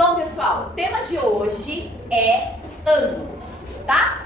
Bom, pessoal, o tema de hoje é ângulos, tá?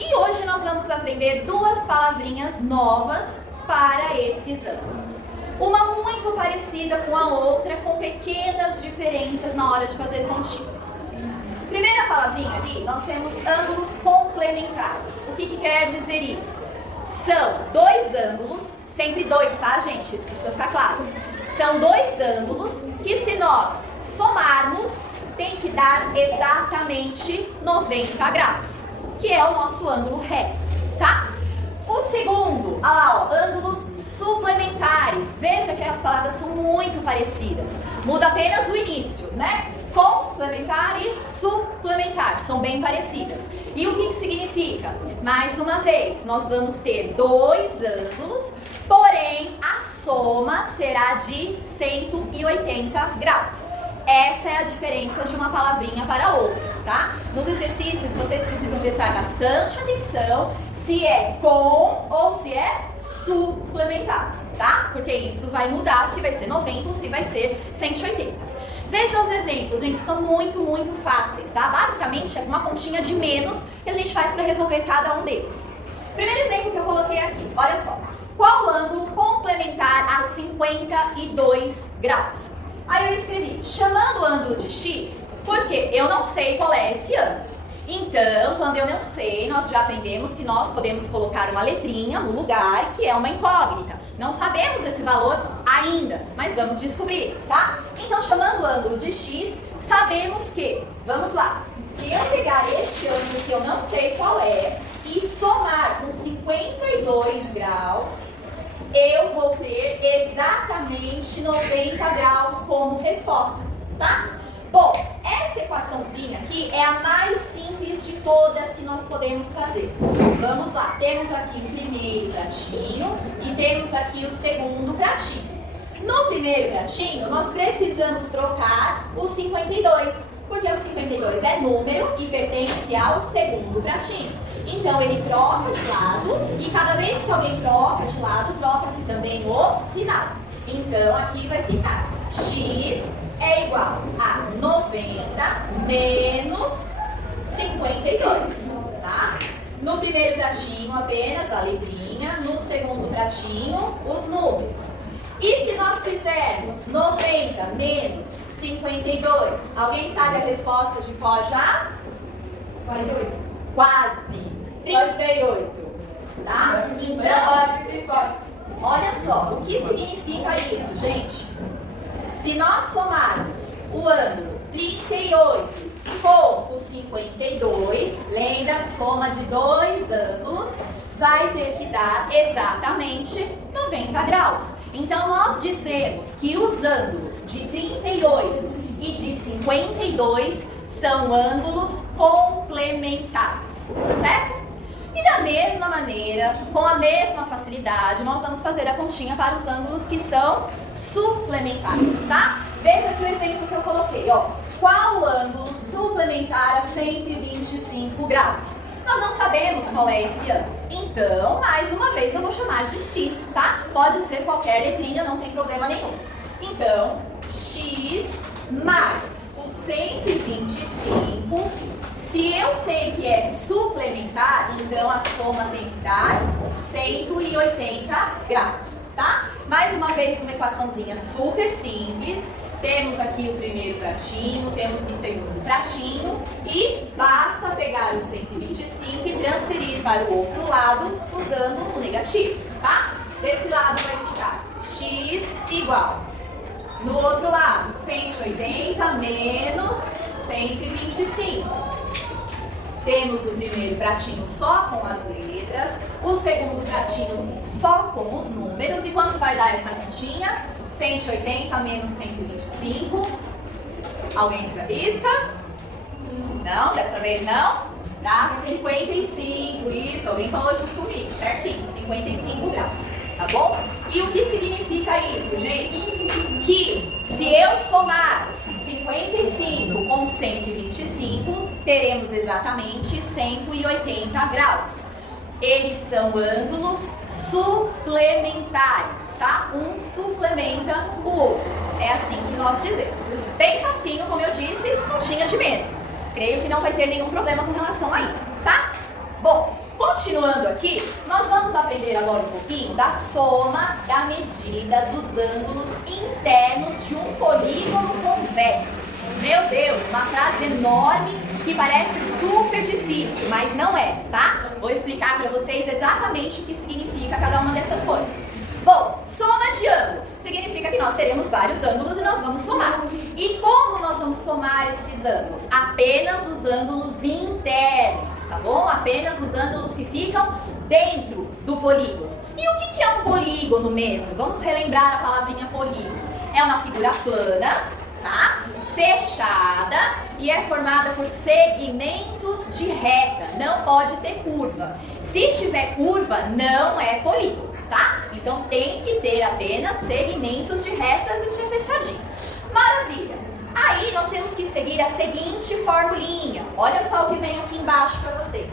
E hoje nós vamos aprender duas palavrinhas novas para esses ângulos. Uma muito parecida com a outra, com pequenas diferenças na hora de fazer continhas. Primeira palavrinha ali, nós temos ângulos complementares. O que quer dizer isso? São dois ângulos, sempre dois, tá, gente? Isso precisa ficar claro. São dois ângulos que, se nós somarmos, tem que dar exatamente 90 graus, que é o nosso ângulo reto, tá? O segundo, olha lá, ó, ângulos suplementares. Veja que as palavras são muito parecidas. Muda apenas o início, né? Complementar e suplementar, são bem parecidas. E o que significa? Mais uma vez, nós vamos ter dois ângulos, porém a soma será de 180 graus. Essa é a diferença de uma palavrinha para outra, tá? Nos exercícios, vocês precisam prestar bastante atenção se é com ou se é suplementar, tá? Porque isso vai mudar se vai ser 90 ou se vai ser 180. Veja os exemplos, gente, são muito fáceis, tá? Basicamente é uma continha de menos que a gente faz para resolver cada um deles. Primeiro exemplo que eu coloquei aqui, olha só. Qual ângulo complementar a 52 graus? Aí eu escrevi, chamando o ângulo de x, porque eu não sei qual é esse ângulo. Então, quando eu não sei, nós já aprendemos que nós podemos colocar uma letrinha no lugar, que é uma incógnita. Não sabemos esse valor ainda, mas vamos descobrir, tá? Então, chamando o ângulo de x, sabemos que, vamos lá, se eu pegar este ângulo que eu não sei qual é e somar com 52 graus, eu vou ter exatamente 90 graus como resposta, tá? Bom, essa equaçãozinha aqui é a mais simples de todas que nós podemos fazer. Vamos lá, temos aqui o primeiro pratinho e temos aqui o segundo pratinho. No primeiro pratinho, nós precisamos trocar o 52, porque o 52 é número e pertence ao segundo pratinho. Então, ele troca de lado e cada vez que alguém troca de lado, troca-se também o sinal. Então, aqui vai ficar x é igual a 90 menos 52, tá? No primeiro pratinho, apenas a letrinha. No segundo pratinho, os números. E se nós fizermos 90 menos 52, alguém sabe a resposta de qual já? 48. Quase. 38, tá? Então, olha só, o que significa isso, gente? Se nós somarmos o ângulo 38 com o 52, lembra, a soma de dois ângulos vai ter que dar exatamente 90 graus. Então, nós dizemos que os ângulos de 38 e de 52 são ângulos complementares, certo? E da mesma maneira, com a mesma facilidade, nós vamos fazer a continha para os ângulos que são suplementares, tá? Veja aqui o exemplo que eu coloquei, ó. Qual ângulo suplementar a 125 graus? Nós não sabemos qual é esse ângulo. Então, mais uma vez, eu vou chamar de x, tá? Pode ser qualquer letrinha, não tem problema nenhum. Então, x mais o 125... Se eu sei que é suplementar, então a soma tem que dar 180 graus, tá? Mais uma vez, uma equaçãozinha super simples. Temos aqui o primeiro pratinho, temos o segundo pratinho e basta pegar o 125 e transferir para o outro lado usando o negativo, tá? Desse lado vai ficar x igual. No outro lado, 180 menos 125. Temos o primeiro pratinho só com as letras, o segundo pratinho só com os números. E quanto vai dar essa continha? 180 menos 125. Alguém se arrisca? Não, dessa vez não? Dá 55, isso, alguém falou junto comigo, certinho, 55 graus, tá bom? E o que significa isso, gente? Que se eu somar 55 com 125, teremos exatamente 180 graus. eles são ângulos suplementares, tá? Um suplementa o outro. É assim que nós dizemos. Bem facinho, como eu disse, continha de menos. Creio que não vai ter nenhum problema com relação a isso, tá? Bom, continuando aqui, nós vamos aprender agora um pouquinho da soma da medida dos ângulos internos de um polígono convexo. Meu Deus, uma frase enorme que parece super difícil, mas não é, tá? Vou explicar para vocês exatamente o que significa cada uma dessas coisas. Bom, soma de ângulos significa que nós teremos vários ângulos e nós vamos somar. E como nós vamos somar esses ângulos? Apenas os ângulos internos, tá bom? Apenas os ângulos que ficam dentro do polígono. E o que é um polígono mesmo? Vamos relembrar a palavrinha polígono. É uma figura plana, tá? Fechada e é formada por segmentos de reta. Não pode ter curva. Se tiver curva, não é polígono, tá? Então tem que ter apenas segmentos de retas e ser fechadinho. Maravilha! Aí nós temos que seguir a seguinte formulinha. Olha só o que vem aqui embaixo para vocês.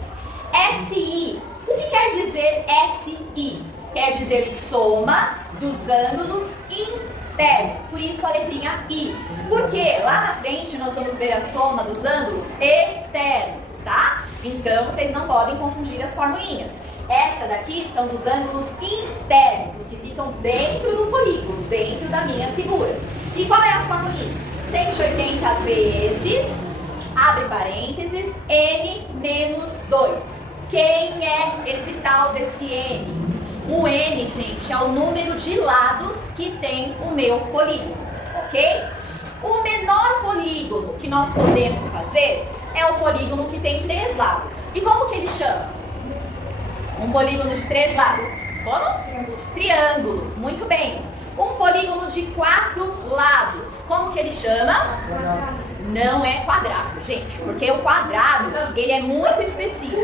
SI. O que quer dizer SI? Quer dizer soma dos ângulos internos. Por isso a letrinha I. Porque lá na frente nós vamos ver a soma dos ângulos externos, tá? Então vocês não podem confundir as formulinhas. Essa daqui são dos ângulos internos, os que ficam dentro do polígono, dentro da minha figura. E qual é a formulinha? 180 vezes, abre parênteses, N menos 2. Quem é esse tal desse N? O N, gente, é o número de lados que tem o meu polígono, ok? O menor polígono que nós podemos fazer é o polígono que tem 3 lados. E como que ele chama? Um polígono de 3 lados. Como? Triângulo. Muito bem. Um polígono de 4 lados. Como que ele chama? Não é quadrado, gente, porque o quadrado, ele é muito específico.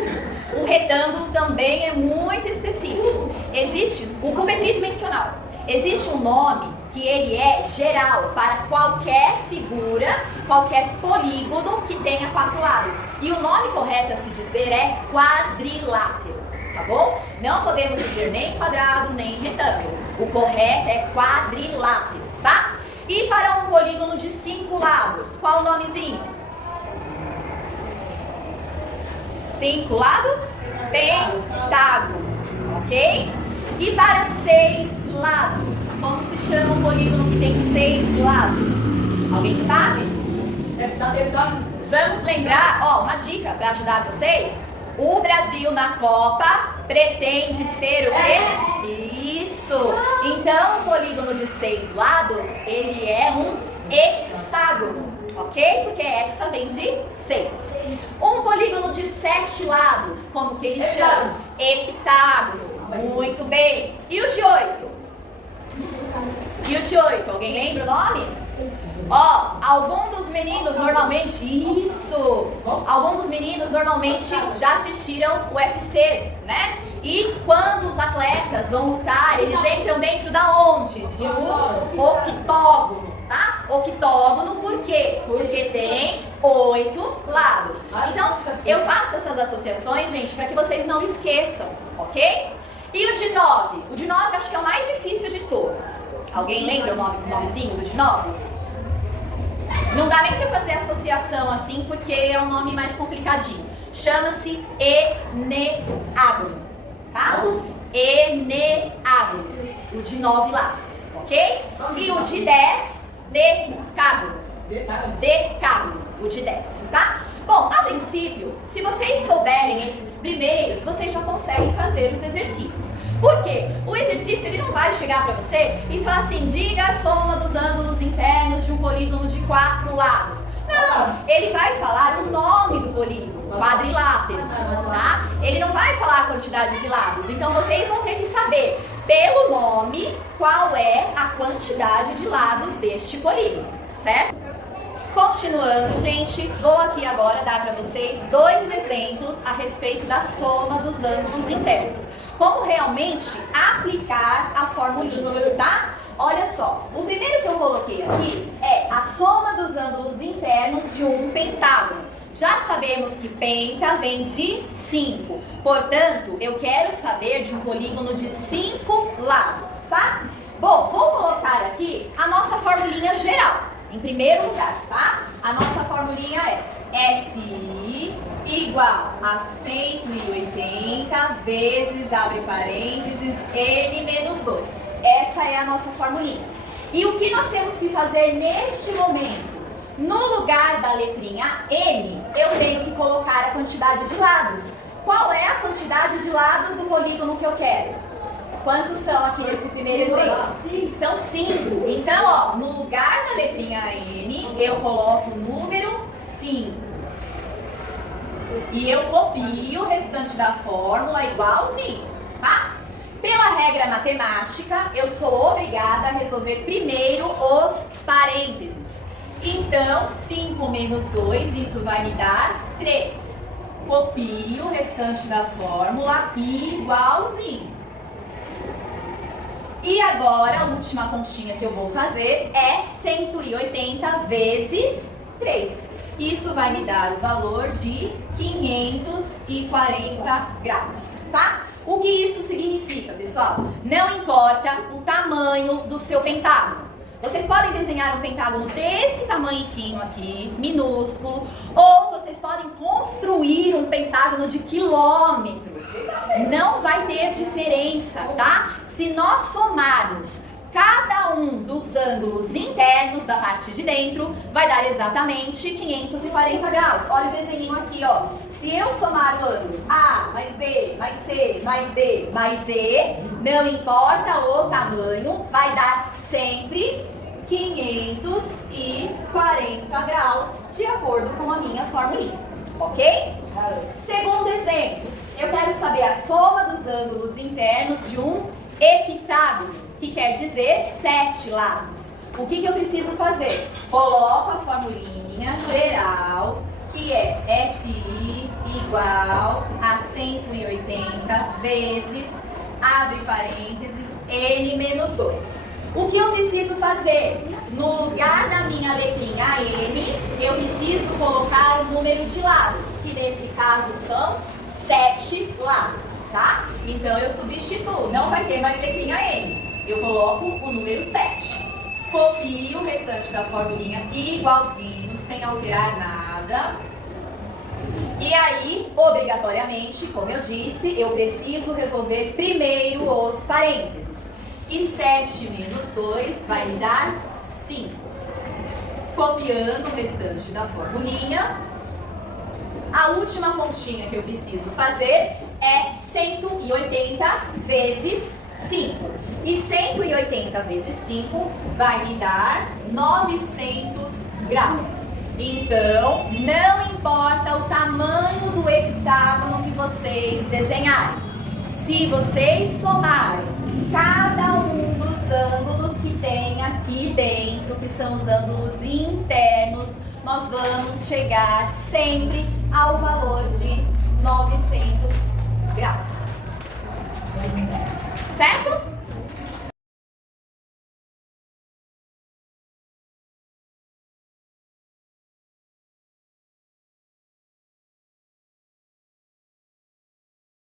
O retângulo também é muito específico. Existe o cubo é tridimensional. Existe um nome que ele é geral para qualquer figura, qualquer polígono que tenha 4 lados. E o nome correto a se dizer é quadrilátero, tá bom? Não podemos dizer nem quadrado, nem retângulo. O correto é quadrilátero, tá? E para um polígono de 5 lados, qual o nomezinho? 5 lados? Pentágono, ok? E para 6 lados, como se chama um polígono que tem 6 lados? Alguém sabe? Vamos lembrar, ó, uma dica para ajudar vocês. O Brasil na Copa pretende ser o quê? Isso! Então, um polígono de 6 lados, ele é um hexágono, ok? Porque hexa vem de 6. Um polígono de 7 lados, como que ele chama? Heptágono. Muito bem. E o de 8? E o de 8? Alguém lembra o nome? Ó, algum dos meninos normalmente, isso, algum dos meninos normalmente já assistiram o UFC, né? E quando os atletas vão lutar, eles entram dentro da onde? De um octógono, tá? Octógono por quê? Porque tem 8 lados. Então, eu faço essas associações, gente, para que vocês não esqueçam, ok? E o de 9? O de 9 acho que é o mais difícil de todos. Alguém lembra o nomezinho do de 9? Não dá nem para fazer associação assim, porque é um nome mais complicadinho. Chama-se eneágono, tá? Eneágono, o de 9 lados, ok? E o de 10, decágono. Decágono, o de 10, tá? Bom, a princípio, se vocês souberem esses primeiros, vocês já conseguem fazer os exercícios. Por quê? O exercício ele não vai chegar para você e falar assim, diga a soma dos ângulos internos de um polígono de 4 lados. Não, ele vai falar o nome do polígono, quadrilátero, tá? Ele não vai falar a quantidade de lados. Então vocês vão ter que saber, pelo nome, qual é a quantidade de lados deste polígono, certo? Continuando, gente, vou aqui agora dar para vocês 2 exemplos a respeito da soma dos ângulos internos. Como realmente aplicar a formulinha, tá? Olha só, o primeiro que eu coloquei aqui é a soma dos ângulos internos de um pentágono. Já sabemos que penta vem de 5. Portanto, eu quero saber de um polígono de 5 lados, tá? Bom, vou colocar aqui a nossa formulinha geral. Em primeiro lugar, tá? A nossa formulinha é SI igual a 180 vezes, abre parênteses, N menos 2. Essa é a nossa formulinha. E o que nós temos que fazer neste momento? No lugar da letrinha N, eu tenho que colocar a quantidade de lados. Qual é a quantidade de lados do polígono que eu quero? Quantos são aqui nesse primeiro exemplo? São 5. Então, ó, no lugar da letrinha N, eu coloco o número 5. E eu copio o restante da fórmula igualzinho, tá? Pela regra matemática, eu sou obrigada a resolver primeiro os parênteses. Então, 5 menos 2, isso vai me dar 3. Copio o restante da fórmula igualzinho. E agora, a última continha que eu vou fazer é 180 vezes 3. Isso vai me dar o valor de 540 graus, tá? O que isso significa, pessoal? Não importa o tamanho do seu pentágono. Vocês podem desenhar um pentágono desse tamanhinho aqui, minúsculo, ou vocês podem construir um pentágono de quilômetros. Não vai ter diferença, tá? Se nós somarmos cada um dos ângulos internos da parte de dentro, vai dar exatamente 540 graus. Olha o desenho aqui, ó. Se eu somar o ângulo A mais B mais C mais D mais E, não importa o tamanho, vai dar sempre 540 graus, de acordo com a minha formulinha, ok? Segundo exemplo, eu quero saber a soma dos ângulos internos de um heptágono, que quer dizer 7 lados. O que eu preciso fazer? Coloco a formulinha geral, que é SI igual a 180 vezes, abre parênteses, N menos 2. O que eu preciso fazer? No lugar da minha letrinha N, eu preciso colocar o número de lados, que nesse caso são 7 lados, tá? Então eu substituo, não vai ter mais letrinha N. Eu coloco o número 7. Copio o restante da formulinha igualzinho, sem alterar nada. E aí, obrigatoriamente, como eu disse, eu preciso resolver primeiro os parênteses. E 7 menos 2 vai me dar 5. Copiando o restante da formulinha. A última continha que eu preciso fazer é 180 vezes 5. E 180 vezes 5 vai me dar 900 graus. Então, não importa o tamanho do heptágono que vocês desenharem. Se vocês somarem cada um dos ângulos que tem aqui dentro, que são os ângulos internos, nós vamos chegar sempre ao valor de 900 graus. Certo?